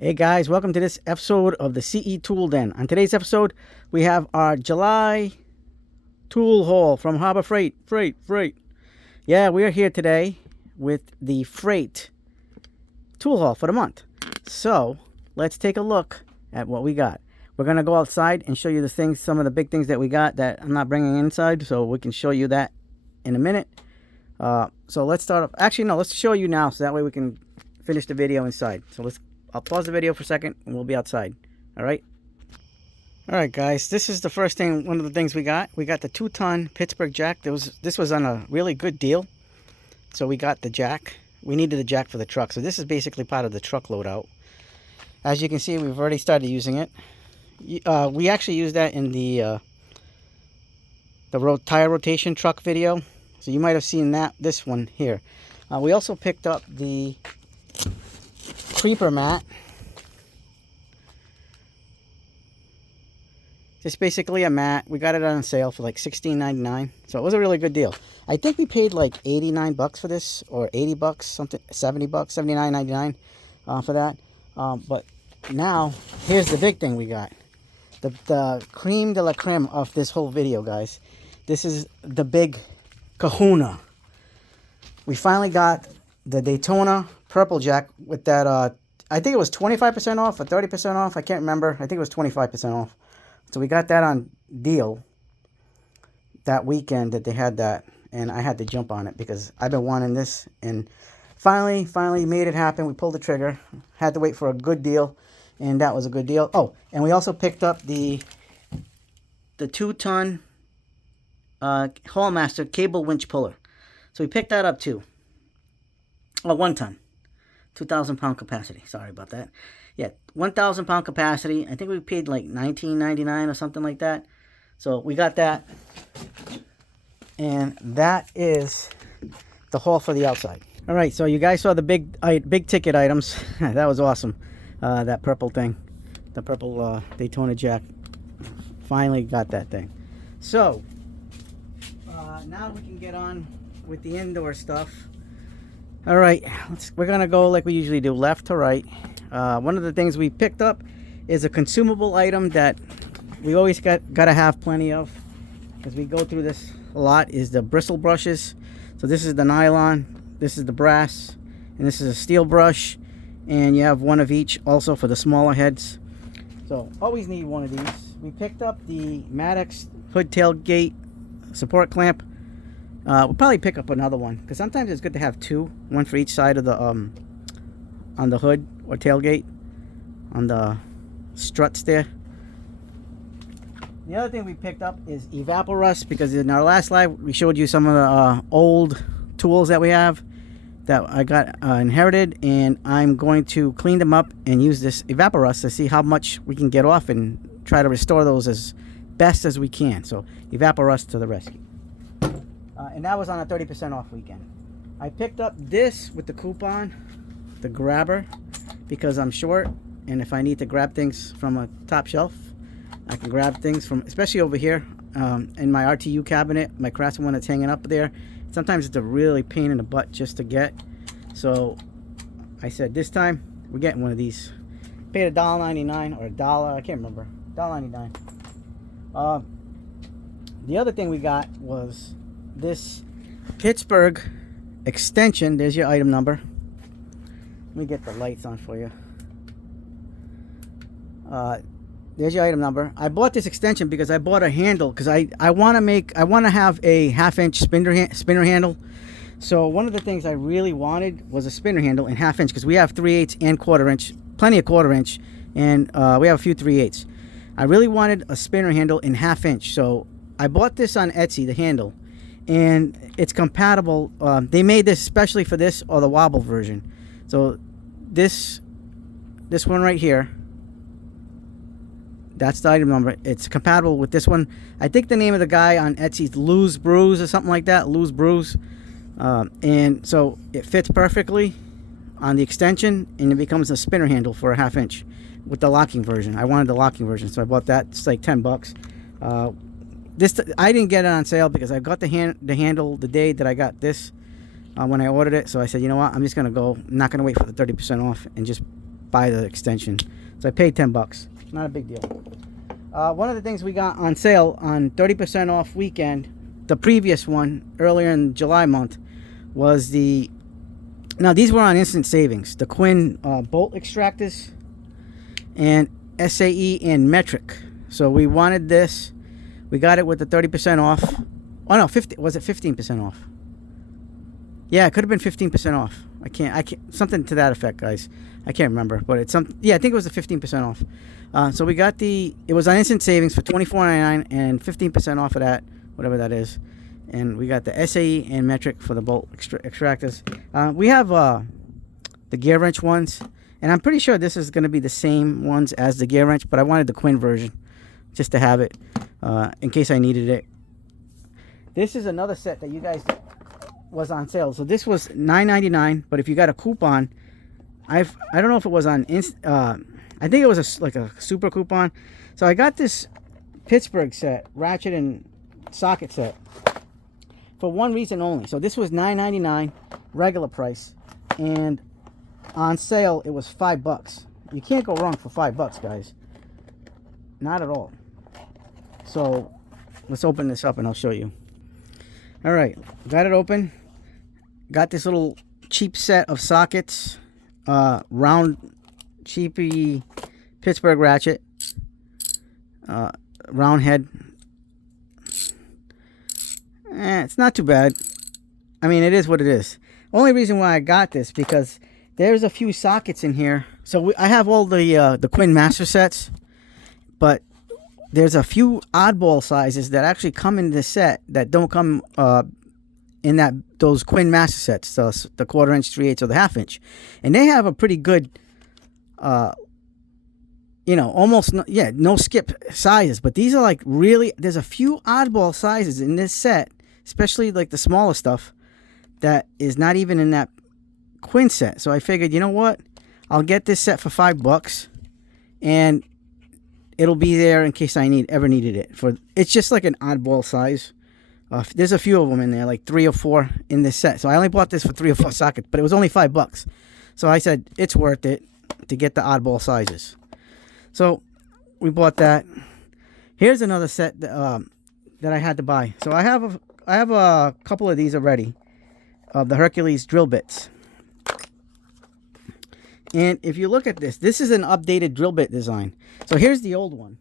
Hey guys, welcome to this episode of the CE Tool Den. On today's episode, we have our July tool haul from Harbor Freight. Yeah, we are here today with the freight tool haul for the month. So, let's take a look at what we got. We're going to go outside and show you the things, some of the big things that we got that I'm not bringing inside, so we can show you that in a minute. So let's start off. Actually, no, let's show you now so that way we can finish the video inside. So I'll pause the video for a second and we'll be outside. All right, guys, this is the first thing, one of the things we got. We got the 2-ton Pittsburgh jack. This was on a really good deal. So we got the jack. We needed the jack for the truck. So this is basically part of the truck loadout. As you can see, we've already started using it. We actually used that in the tire rotation truck video. So you might have seen this one here. We also picked up the creeper mat. Just basically a mat. We got it on sale for like $16.99. So it was a really good deal. I think we paid like 89 bucks for this, or 80 bucks, something, 70 bucks, $79.99 for that. But now here's the big thing we got. The cream de la creme of this whole video, guys. This is the big kahuna. We finally got the Daytona purple jack with that, I think it was 25% off or 30% off. I can't remember. I think it was 25% off. So we got that on deal that weekend that they had that. And I had to jump on it because I've been wanting this. And finally made it happen. We pulled the trigger. Had to wait for a good deal. And that was a good deal. Oh, and we also picked up the 2-ton Hallmaster cable winch puller. So we picked that up too. Oh, 1 ton. 2,000-pound capacity. Sorry about that. Yeah, 1,000-pound capacity. I think we paid like $19.99 or something like that. So we got that. And that is the haul for the outside. All right, so you guys saw the big ticket items. That was awesome. That purple thing. The purple Daytona jack. Finally got that thing. So, now we can get on with the indoor stuff. All right, we're gonna go like we usually do, left to right. One of the things we picked up is a consumable item that we always gotta have plenty of, because we go through this a lot, is the bristle brushes. So this is the nylon, this is the brass, and this is a steel brush, and you have one of each also for the smaller heads. So always need one of these. We picked up the Maddox hood tailgate support clamp. We'll probably pick up another one because sometimes it's good to have two, one for each side of the on the hood or tailgate, on the struts there. The other thing we picked up is evaporust, because in our last live we showed you some of the old tools that we have that I got inherited, and I'm going to clean them up and use this evaporust to see how much we can get off and try to restore those as best as we can. So evaporust to the rescue. And that was on a 30% off weekend. I picked up this with the coupon, the grabber, because I'm short, and if I need to grab things from a top shelf, I can grab things from, especially over here in my RTU cabinet, my Craftsman one that's hanging up there. Sometimes it's a really pain in the butt just to get. So I said this time we're getting one of these. Paid $1.99 or $1, I can't remember, $1.99. The other thing we got was this Pittsburgh extension. There's your item number. Let me get the lights on for you. There's your item number. I bought this extension because I bought a handle, because I want to have a 1/2-inch spinner handle. So one of the things I really wanted was a spinner handle in 1/2 inch, because we have 3/8 and 1/4 inch, plenty of 1/4 inch, and we have a few 3/8. I really wanted a spinner handle in 1/2 inch, so I bought this on Etsy, the handle, and it's compatible. They made this especially for this, or the wobble version. So this one right here, that's the item number. It's compatible with this one. I think the name of the guy on Etsy is Lou's Brews or something like that. Lou's Brews. And so it fits perfectly on the extension, and it becomes a spinner handle for a 1/2 inch with the locking version. I wanted the locking version, so I bought that. It's like 10 bucks. This, I didn't get it on sale because I got the handle the day that I got this when I ordered it. So I said, you know what, I'm just gonna go. I'm not gonna wait for the 30% off and just buy the extension. So I paid $10. Not a big deal. One of the things we got on sale on 30% off weekend, the previous one earlier in July month, was the, now these were on instant savings, the Quinn bolt extractors and SAE and metric. So we wanted this. We got it with the 30% off. Oh no, 50, was it 15% off? Yeah, it could have been 15% off. I can't, something to that effect, guys. I can't remember, but it's some, yeah, I think it was the 15% off. So we got the, it was on instant savings for $24.99 and 15% off of that, whatever that is. And we got the SAE and metric for the bolt extractors. We have the gear wrench ones, and I'm pretty sure this is going to be the same ones as the gear wrench, but I wanted the Quinn version just to have it in case I needed it. This is another set that you guys was on sale. So this was $9.99, but if you got a coupon, I don't know if it was on I think it was like a super coupon. So I got this Pittsburgh set, ratchet and socket set, for one reason only. So this was $9.99 regular price, and on sale it was $5. You can't go wrong for $5, guys. Not at all. So let's open this up and I'll show you. All right, got it open. Got this little cheap set of sockets, round, cheapy Pittsburgh ratchet, round head. It's not too bad. I mean, it is what it is. Only reason why I got this because there's a few sockets in here. So I have all the Quinn master sets, but there's a few oddball sizes that actually come in this set that don't come in those Quinn master sets, the 1/4 inch, 3/8, or the 1/2 inch, and they have a pretty good, almost no skip sizes. But these are like really, there's a few oddball sizes in this set, especially like the smaller stuff that is not even in that Quinn set. So I figured, you know what, I'll get this set for $5, and it'll be there in case I ever needed it. It's just like an oddball size. There's a few of them in there, like 3 or 4 in this set. So I only bought this for 3 or 4 sockets, but it was only $5. So I said it's worth it to get the oddball sizes. So we bought that. Here's another set that I had to buy. So I have a couple of these already, of the Hercules drill bits. And if you look at this is an updated drill bit design. So here's the old one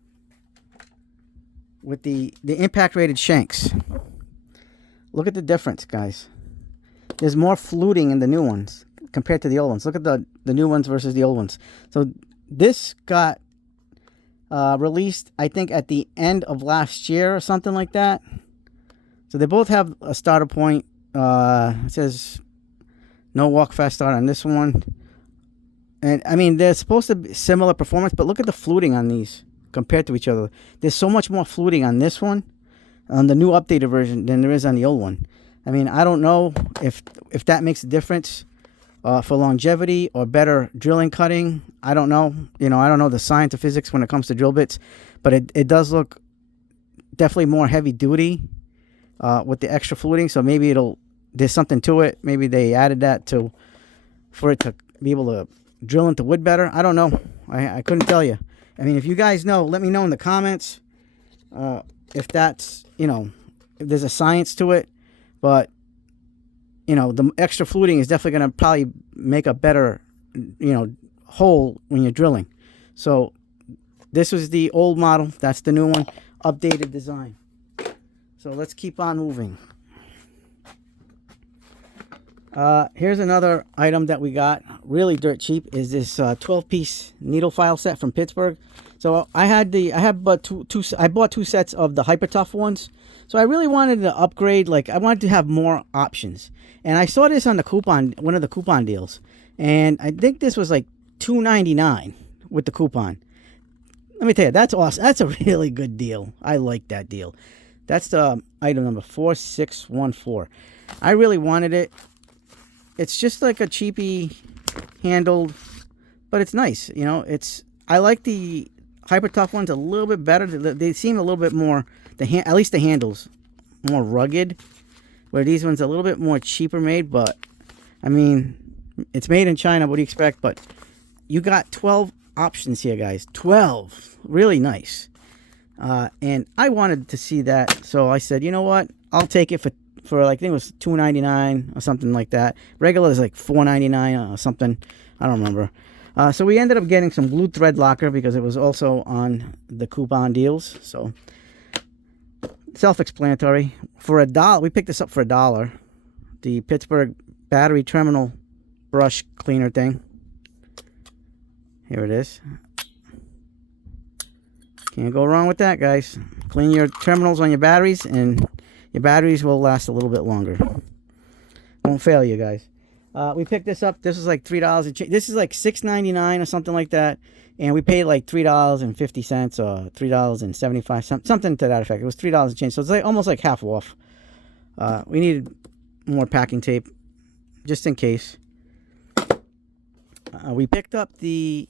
with the impact rated shanks. Look at the difference, guys. There's more fluting in the new ones compared to the old ones. Look at the new ones versus the old ones. So this got released, I think, at the end of last year or something like that. So they both have a starter point. It says no walk fast start on this one. And I mean, they're supposed to be similar performance, but look at the fluting on these compared to each other. There's so much more fluting on this one, on the new updated version, than there is on the old one. I mean, I don't know if that makes a difference for longevity or better drilling cutting. I don't know. I don't know the science of physics when it comes to drill bits, but it does look definitely more heavy duty with the extra fluting. So maybe there's something to it. Maybe they added that for it to be able to drill into wood better. I don't know. I couldn't tell you. I mean, if you guys know, let me know in the comments if that's, if there's a science to it. But, the extra fluting is definitely going to probably make a better, hole when you're drilling. So this was the old model. That's the new one. Updated design. So let's keep on moving. Here's another item that we got really dirt cheap, is this 12-piece needle file set from Pittsburgh. So I bought two sets of the Hyper Tough ones. So I really wanted to upgrade, I wanted to have more options. And I saw this on one of the coupon deals. And I think this was like $2.99 with the coupon. Let me tell you, that's awesome. That's a really good deal. I like that deal. That's the item number 4614. I really wanted it. It's just like a cheapy handled, but it's nice. I like the Hyper Tough ones a little bit better. They seem a little bit more, at least the handles, more rugged, where these ones are a little bit more cheaper made. But I mean, it's made in China. What do you expect? But you got 12 options here, guys. 12. Really nice. And I wanted to see that, so I said, you know what? I'll take it for like, I think it was $2.99 or something like that. Regular is like $4.99 or something. I don't remember. So we ended up getting some blue thread locker because it was also on the coupon deals. So self-explanatory. For $1, we picked this up for $1. The Pittsburgh battery terminal brush cleaner thing. Here it is. Can't go wrong with that, guys. Clean your terminals on your batteries, and your batteries will last a little bit longer. Won't fail you, guys. We picked this up. This was like $3 a change. This is like $6.99 or something like that, and we paid like $3.50 or $3.75, something to that effect. It was $3 a change, so it's like almost like half off. We needed more packing tape, just in case. We picked up the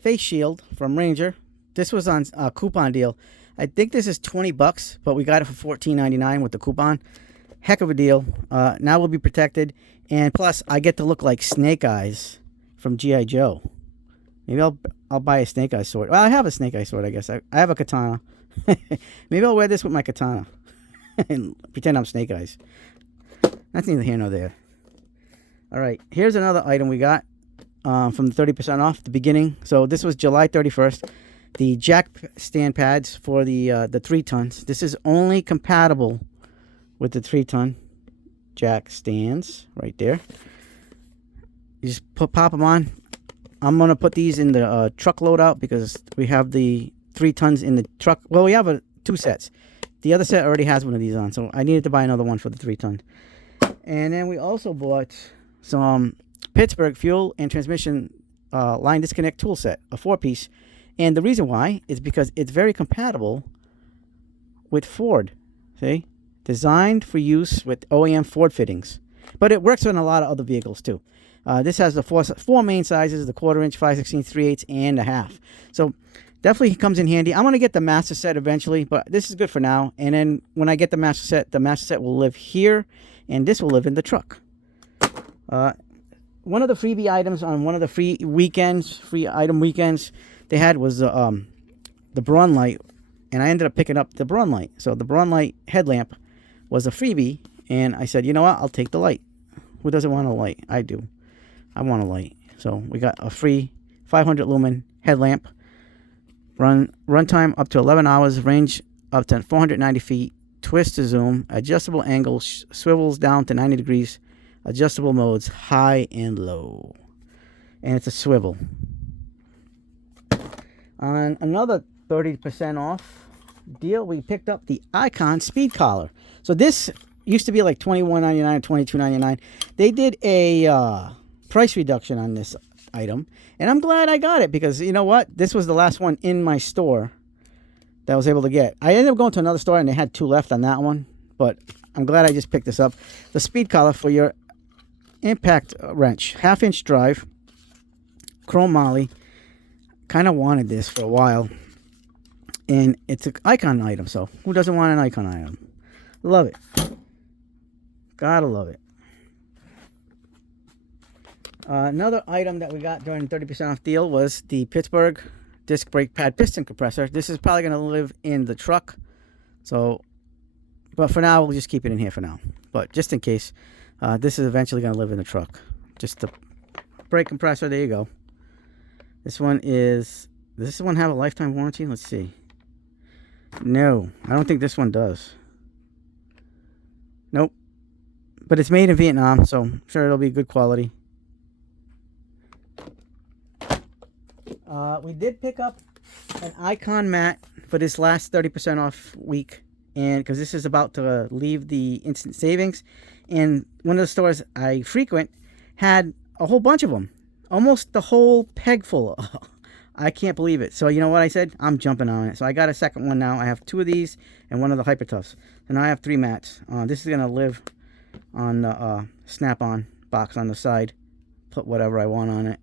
face shield from Ranger. This was on a coupon deal. I think this is $20, but we got it for $14.99 with the coupon. Heck of a deal. Now we'll be protected, and plus I get to look like Snake Eyes from G.I. Joe. Maybe I'll buy a Snake Eyes sword. Well, I have a Snake Eyes sword, I guess. I have a katana. Maybe I'll wear this with my katana and pretend I'm Snake Eyes. That's neither here nor there. All right, here's another item we got from the 30% off, the beginning. So this was July 31st. The jack stand pads for the 3 tons. This is only compatible with the 3-ton jack stands right there. You just pop them on. I'm going to put these in the truck loadout because we have the 3 tons in the truck. Well, we have 2 sets. The other set already has one of these on, so I needed to buy another one for the 3-ton. And then we also bought some Pittsburgh fuel and transmission line disconnect tool set, a 4-piece. And the reason why is because it's very compatible with Ford. See? Designed for use with OEM Ford fittings. But it works on a lot of other vehicles too. This has the 4 main sizes, the 1/4 inch, 5/16, 3/8, and a half. So definitely comes in handy. I'm going to get the master set eventually, but this is good for now. And then when I get the master set will live here, and this will live in the truck. One of the freebie items on one of the free item weekends they had was the Braun light, and I ended up picking up the Braun light. So the Braun light headlamp was a freebie, and I said, you know what, I'll take the light. Who doesn't want a light? I do. I want a light. So we got a free 500 lumen headlamp. Run time up to 11 hours, range up to 490 feet, twist to zoom, adjustable angle, swivels down to 90 degrees, adjustable modes, high and low. And it's a swivel. On another 30% off deal, we picked up the Icon speed collar. So this used to be like $21.99 or $22.99. They did a price reduction on this item, and I'm glad I got it because you know what? This was the last one in my store that I was able to get. I ended up going to another store and they had 2 left on that one, but I'm glad I just picked this up. The speed collar for your impact wrench, 1/2 inch drive, chrome moly. Kind of wanted this for a while, and it's an Icon item, so who doesn't want an Icon item? Love it. Gotta love it. Another item that we got during the 30% off deal was the Pittsburgh disc brake pad piston compressor. This is probably going to live in the truck, so, but for now we'll just keep it in here for now. But just in case, this is eventually going to live in the truck. Just the brake compressor. There you go. This one is. Does this one have a lifetime warranty? Let's see. No, I don't think this one does. Nope. But it's made in Vietnam, so I'm sure it'll be good quality. We did pick up an Icon mat for this last 30% off week, and because this is about to leave the instant savings, and one of the stores I frequent had a whole bunch of them, almost the whole peg full. I can't believe it. So you know what I said? I'm jumping on it. So I got a second one now. I have 2 of these and one of the Hyper Toughs. So now I have 3 mats. This is gonna live on the Snap-on box on the side. Put whatever I want on it.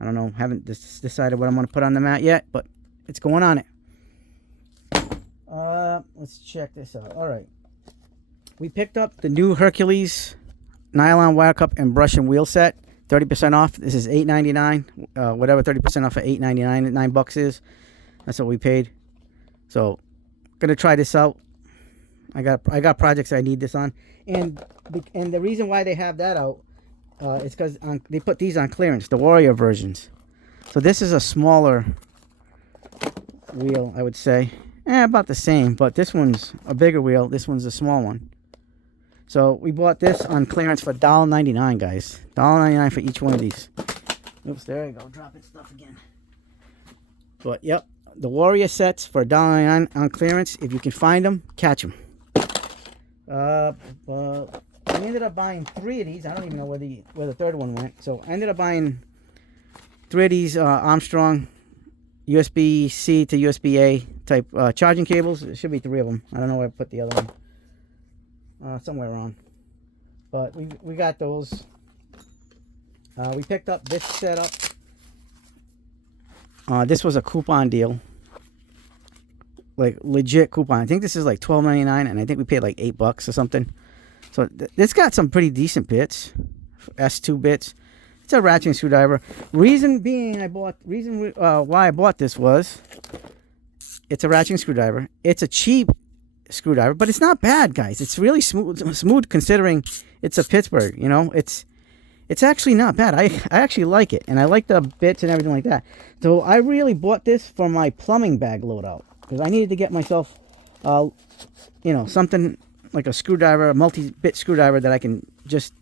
I don't know. Haven't decided what I'm going to put on the mat yet, but it's going on it. Let's check this out. All right. We picked up the new Hercules nylon wire cup and brush and wheel set. 30% off. This is $8.99. Whatever 30% off of $8.99 at $9 is. That's what we paid. So, gonna try this out. I got projects I need this on, and the reason why they have that out is because they put these on clearance, the Warrior versions. So this is a smaller wheel, I would say. About the same, but this one's a bigger wheel. This one's a small one. So we bought this on clearance for $1.99, guys. $1.99 for each one of these. Oops, there I go, dropping stuff again. But yep, the Warrior sets for $1.99 on clearance. If you can find them, catch them. We ended up buying 3 of these. I don't even know where the third one went. So I ended up buying 3 of these Armstrong USB-C to USB-A type charging cables. There should be 3 of them. I don't know where I put the other one. Somewhere around. But we got those. We picked up this setup. This was a coupon deal. Like legit coupon. I think this is like $12.99, and I think we paid like $8 or something. So this got some pretty decent bits, S2 bits. It's a ratcheting screwdriver. Reason being, why I bought this was, it's a ratcheting screwdriver. It's a cheap screwdriver, but it's not bad, guys. It's really smooth considering it's a Pittsburgh. You know, it's actually not bad. I actually like it, and I like the bits and everything like that. So I really bought this for my plumbing bag loadout, because I needed to get myself, something like a screwdriver, a multi-bit screwdriver that I can just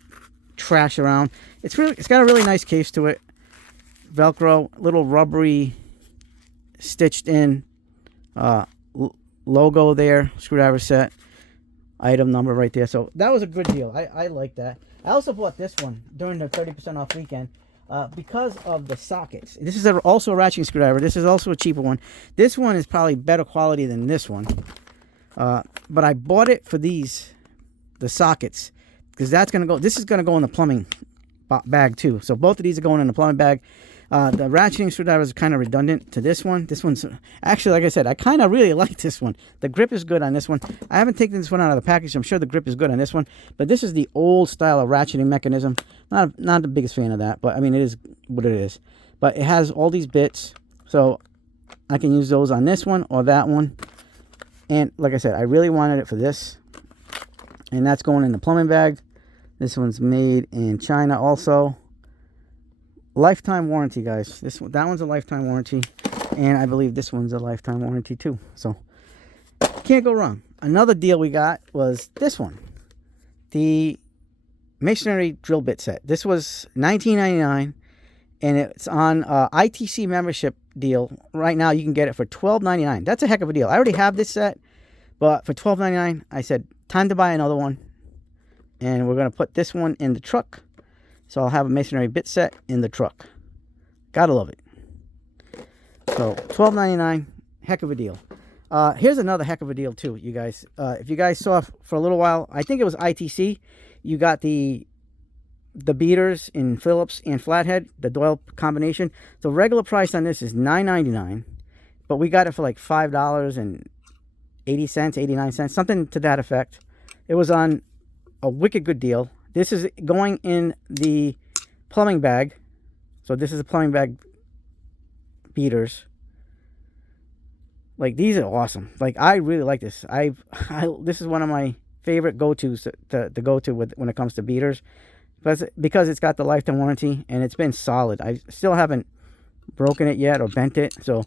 trash around. It's got a really nice case to it. Velcro, little rubbery, stitched in logo there. Screwdriver set, item number right there. So that was a good deal. I like that. I also bought this one during the 30% off weekend. Because of the sockets. This is also a ratcheting screwdriver. This is also a cheaper one. This one is probably better quality than this one. But I bought it for the sockets, because this is gonna go in the plumbing bag too. So both of these are going in the plumbing bag. The ratcheting screwdriver is kind of redundant to this one. This one's actually, like I said, I kind of really like this one. The grip is good on this one. I haven't taken this one out of the package. I'm sure the grip is good on this one. But this is the old style of ratcheting mechanism. Not the biggest fan of that, but I mean, it is what it is. But it has all these bits, so I can use those on this one or that one. And like I said, I really wanted it for this, and that's going in the plumbing bag. This one's made in China also. Lifetime warranty, guys. That one's a lifetime warranty, and I believe this one's a lifetime warranty too. So can't go wrong. Another deal we got was this one, the masonry drill bit set. This was $19.99, and it's on ITC membership deal right now. You can get it for $12.99. That's a heck of a deal. I already have this set, but for $12.99, I said time to buy another one, and we're gonna put this one in the truck. So I'll have a masonry bit set in the truck. Gotta love it. So $12.99, heck of a deal. Here's another heck of a deal too, you guys. If you guys saw for a little while, I think it was ITC. You got the beaters in Phillips and flathead, the Doyle combination. The regular price on this is $9.99, but we got it for like $5.80, 89 cents, something to that effect. It was on a wicked good deal. This is going in the plumbing bag. So this is a plumbing bag beaters. Like, these are awesome. Like, I really like this. This is one of my favorite go-tos to go to when it comes to beaters, because it's got the lifetime warranty, and it's been solid. I still haven't broken it yet or bent it, so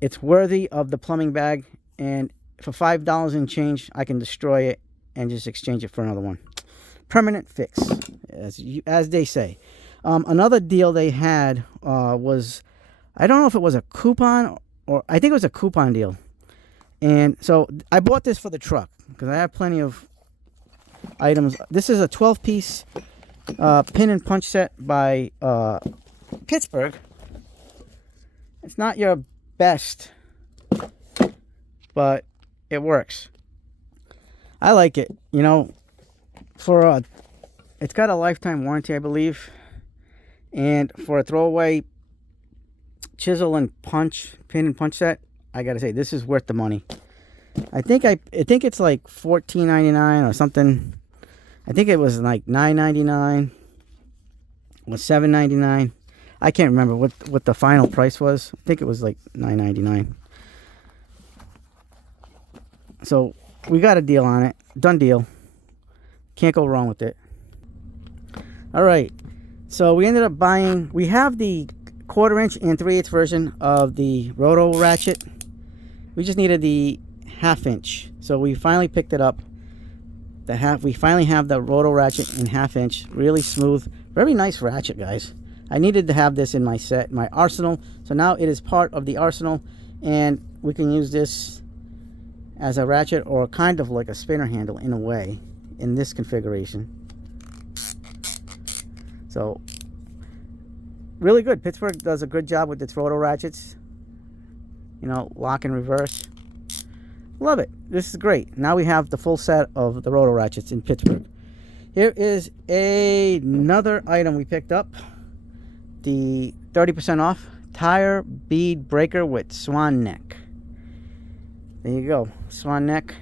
it's worthy of the plumbing bag. And for $5 and change, I can destroy it and just exchange it for another one. Permanent fix, as they say. Another deal they had was, I don't know if it was a coupon, or I think it was a coupon deal. And so I bought this for the truck because I have plenty of items. This is a 12-piece pin and punch set by Pittsburgh. It's not your best, but it works. I like it, you know. It's got a lifetime warranty, I believe, and for a throwaway chisel and pin and punch set, I gotta say, this is worth the money. I think it's like $14.99 or something. I think it was like $9.99, was $7.99. I can't remember what the final price was. I think it was like $9.99. So we got a deal on it. Done deal. Can't go wrong with it. All right. So we ended up buying. We have the 1/4 inch and 3/8 version of the roto ratchet. We just needed the 1/2 inch. So we finally picked it up. We finally have the roto ratchet in 1/2 inch. Really smooth. Very nice ratchet, guys. I needed to have this in my set, my arsenal. So now it is part of the arsenal, and we can use this as a ratchet or kind of like a spinner handle in a way in this configuration. So really good. Pittsburgh does a good job with its roto ratchets. You know, lock and reverse. Love it. This is great. Now we have the full set of the roto ratchets in Pittsburgh. Here is another item we picked up. The 30% off tire bead breaker with swan neck. There you go. Swan neck.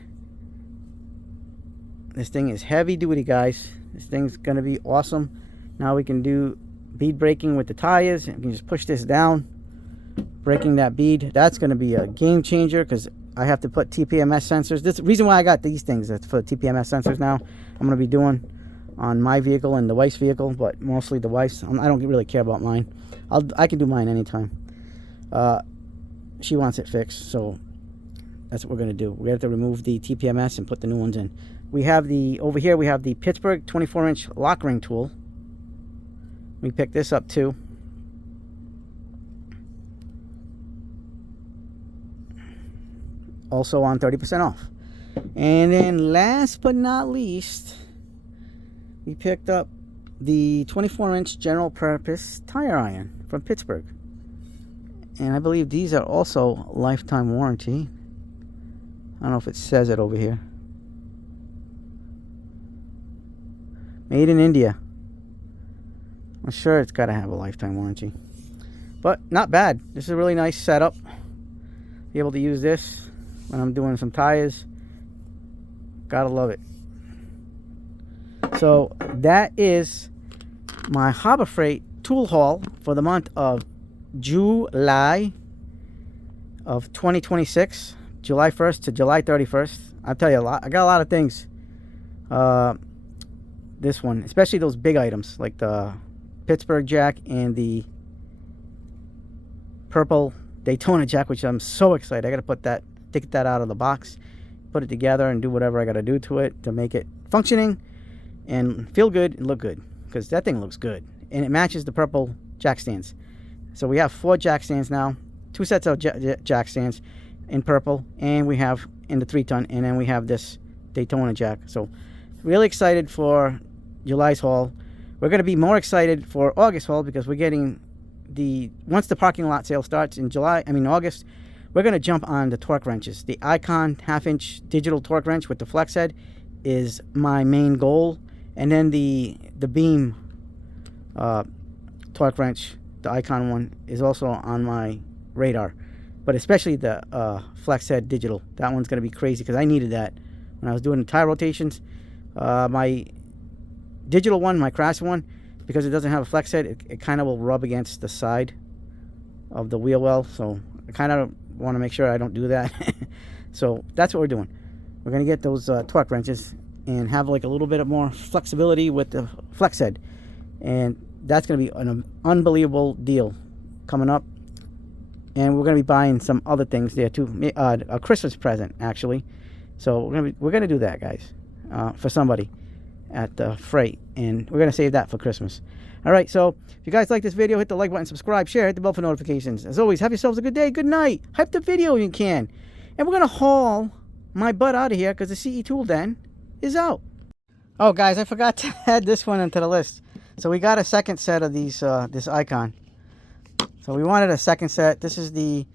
This thing is heavy duty, guys. This thing's going to be awesome. Now we can do bead breaking with the tires. And we can just push this down. Breaking that bead. That's going to be a game changer because I have to put TPMS sensors. This reason why I got these things is for TPMS sensors now. I'm going to be doing on my vehicle and the wife's vehicle, but mostly the wife's. I don't really care about mine. I can do mine anytime. She wants it fixed, so that's what we're going to do. We have to remove the TPMS and put the new ones in. We have over here we have the Pittsburgh 24-inch lock ring tool. We picked this up too. Also on 30% off. And then last but not least, we picked up the 24-inch general purpose tire iron from Pittsburgh. And I believe these are also lifetime warranty. I don't know if it says it over here. Made in India. I'm sure it's got to have a lifetime warranty. But not bad. This is a really nice setup. Be able to use this when I'm doing some tires. Gotta love it. So that is my Harbor Freight tool haul for the month of July of 2026. July 1st to July 31st. I'll tell you a lot. I got a lot of things. This one, especially those big items like the Pittsburgh jack and the purple Daytona jack, which I'm so excited. I got to take that out of the box, put it together, and do whatever I got to do to it to make it functioning and feel good and look good, because that thing looks good and it matches the purple jack stands. So we have 4 jack stands now, 2 sets of jack stands in purple, and we have in the 3-ton, and then we have this Daytona jack. So really excited for July's haul. We're going to be more excited for August haul because we're getting once the parking lot sale starts in August, we're going to jump on the torque wrenches. The Icon 1/2 inch digital torque wrench with the flex head is my main goal. And then the beam torque wrench, the Icon one, is also on my radar. But especially the flex head digital. That one's going to be crazy because I needed that when I was doing the tire rotations. My digital one, my crash one, because it doesn't have a flex head, it kind of will rub against the side of the wheel well. So I kind of want to make sure I don't do that. So that's what we're doing. We're going to get those torque wrenches and have like a little bit of more flexibility with the flex head. And that's going to be an unbelievable deal coming up. And we're going to be buying some other things there too. A Christmas present, actually. So we're going to do that, guys, for somebody at the freight. And we're going to save that for Christmas. All right, so if you guys like this video, hit the like button, subscribe, share, hit the bell for notifications. As always, have yourselves a good day, good night. Hype the video if you can. And we're going to haul my butt out of here because the CE Tool Den is out. Oh, guys, I forgot to add this one into the list. So we got a second set of these, this Icon. So we wanted a second set. This is the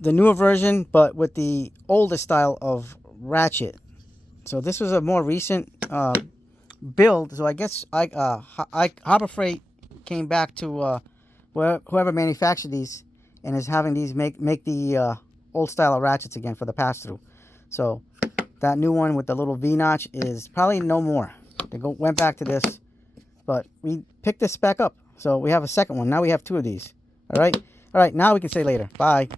newer version, but with the older style of ratchet. So this was a more recent build. So I guess Harbor Freight came back to whoever manufactured these and is having these make the old style of ratchets again for the pass-through. So that new one with the little V-notch is probably no more. They went back to this but we picked this back up. So we have a second one. Now we have two of these. All right. All right. Now we can say later. Bye.